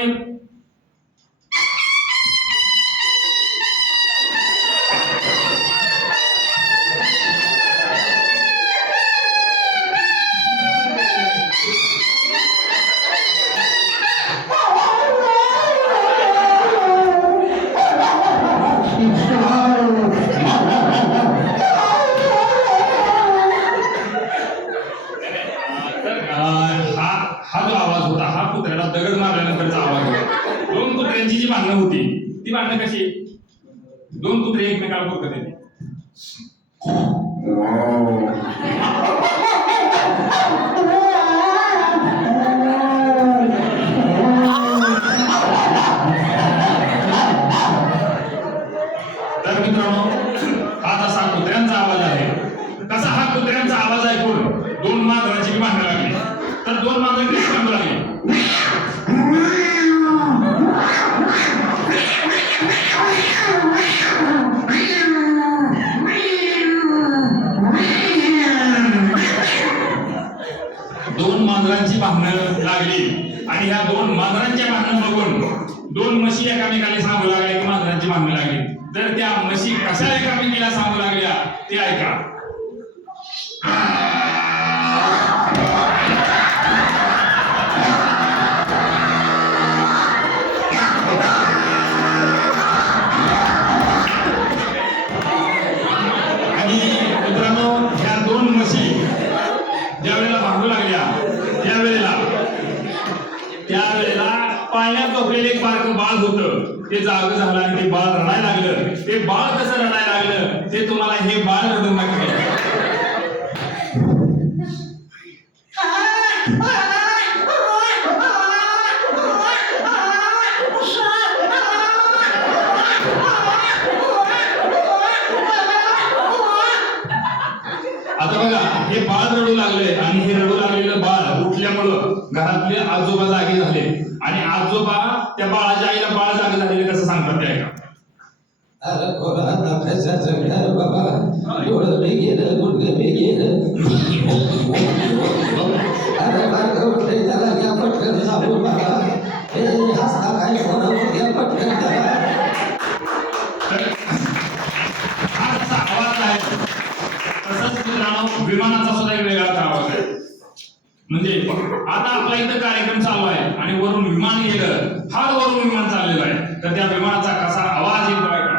मंडळी तर अं, हा हा जो आवाज होता हा कुत्र्याला दगड मारल्यानंतरचा आवाज होता दोन कुत्र्यांची जी भांडणं होती ती भांडणं कशी? दोन कुत्रे एकमेकाला पुरकत येते तर मित्रांनो हा जसा कुत्र्यांचा आवाज आहे. तसा हा कुत्र्यांचा आवाज ऐकून दोन मांजराची भांडणं लागली. तर दोन मांजर कशी भांडू लागली. दोन मांजरांची भांडणं लागली. आणि ह्या दोन मांजरांच्या भांडणं बघून दोन म्हशी एकामेकाला सांगू लागल्या की मांजरांची भांडणं लागली. तर त्या म्हशी कशा एकामेकीला सांगू लागल्या ते ऐका. झोपलेलं एक बारकं बाळ होतं. ते जाग झालं आणि ते बाळ रडायला लागलं. ते बाळ कसं रडायला लागलं ते तुम्हाला हे बाळ रडून दाखवेल. आता बघा हे बाळ रडू लागले आणि हे रडू लागलेलं बाळ उठल्यामुळं घरातले आजोबा जागे झाले. आणि आजोबा त्या बाळाच्या आईला बाळ जागे झालेले कसं सांगतात ते ऐका. अरे घर बाबा. डोळं बी गेलं गुडघं बी गेलं अरे बारकं उठलंय त्याला घ्या पटकन साबून बाबा. हे हसता काय कोणावर घ्या पटकन त्याला. तसंच मित्रांनो विमानाचा सुद्धा एक आहे म्हणजे आता आपला इथं कार्यक्रम चालू आहे आणि वरून विमान गेलं फार वरून विमान चाललेलं आहे. तर त्या विमानाचा कसा आवाज येतो आहे का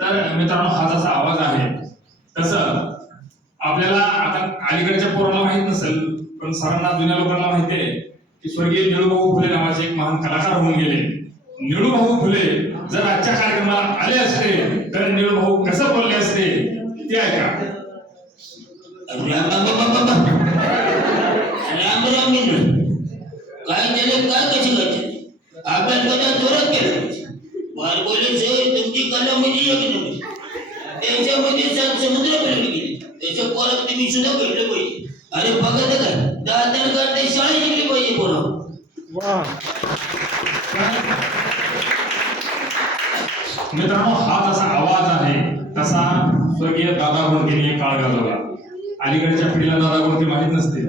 तर मित्रांनो हा जसा आवाज आहे तसं आपल्याला आता अलीकडच्या पोराला माहीत नसेल सर्वांना सरांना जुन्या लोकांना माहिती आहे की स्वर्गीय निळूभाऊ फुले नावाचे एक महान कलाकार होऊन गेले. निळूभाऊ फुले जर आजच्या कार्यक्रमाला आले असते तर निळूभाऊ कसं बोलले असते ते ऐका. राम राम काय केले काय कशी करते अभ्यास करा जोरात केलं. पाहिजे बार बोले सर तुमची कला म्हणजे एक नंबर त्याच्यामध्ये समुद्र पलीकडे गेले त्याच्या परत तुम्ही सुद्धा भेटलं पाहिजे अरे बघत का दादर करते शाळेत शिकली पाहिजे पोरा वा मित्रांनो हा जसा आवाज़ आहे तसा स्वर्गीय दादा गोडकेने एक काळ गाजवला अलीकडच्या पिढीला दादा गोडके माहित नसते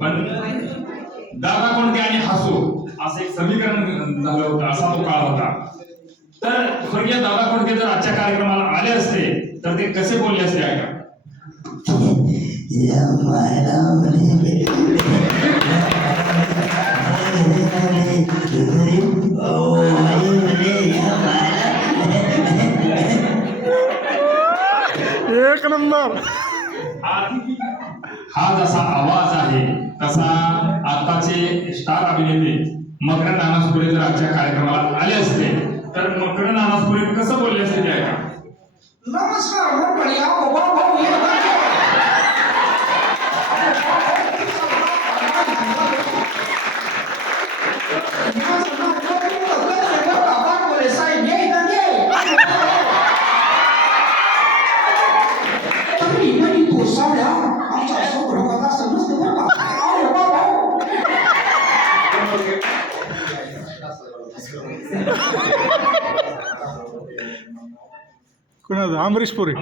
पण दादा कोणते आणि हसू असं एक समीकरण झालं होतं असा तो काळ होता. तर स्वर्गीय दादा कोणते जर आजच्या कार्यक्रमाला आले असते तर ते कसे बोलले असते ऐका. एक नंबर. हा हा जसा आवाज आहे तसा आताचे स्टार अभिनेते मकरंद नानासपुरे जर आजच्या कार्यक्रमाला आले असते तर मकरंद नानासपुरे कसं बोलले असते ते ऐका. नमस्कार कुणाचं अमरीश पुरी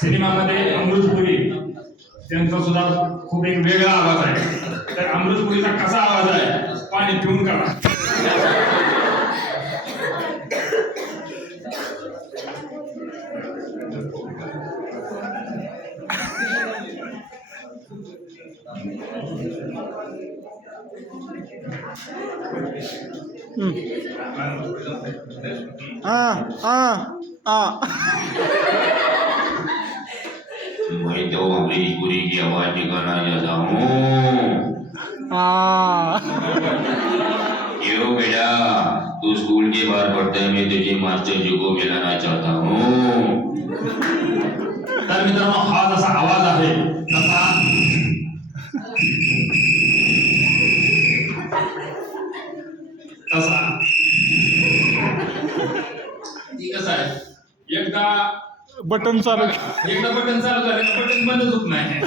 सिनेमामध्ये अमृत पुरी त्यांचा सुद्धा खूप एक वेगळा आवाज आहे. तर अमृत पुरीचा कसा आवाज आहे? पाणी पिऊन करा. आ आ आ. मैं तो अमरीश पुरी की आवाज़ निकालना चाहता हूँ। क्यों बेटा तू स्कूल के बाहर पढ़ता है मैं तुझे मास्टर जी को मिलाना चाहता हूँ। तर मित्रांनो हा जसा आवाज़ आहे तसा तसा बटन चालू बटन चालू झालं बटन बंदच होत नाही.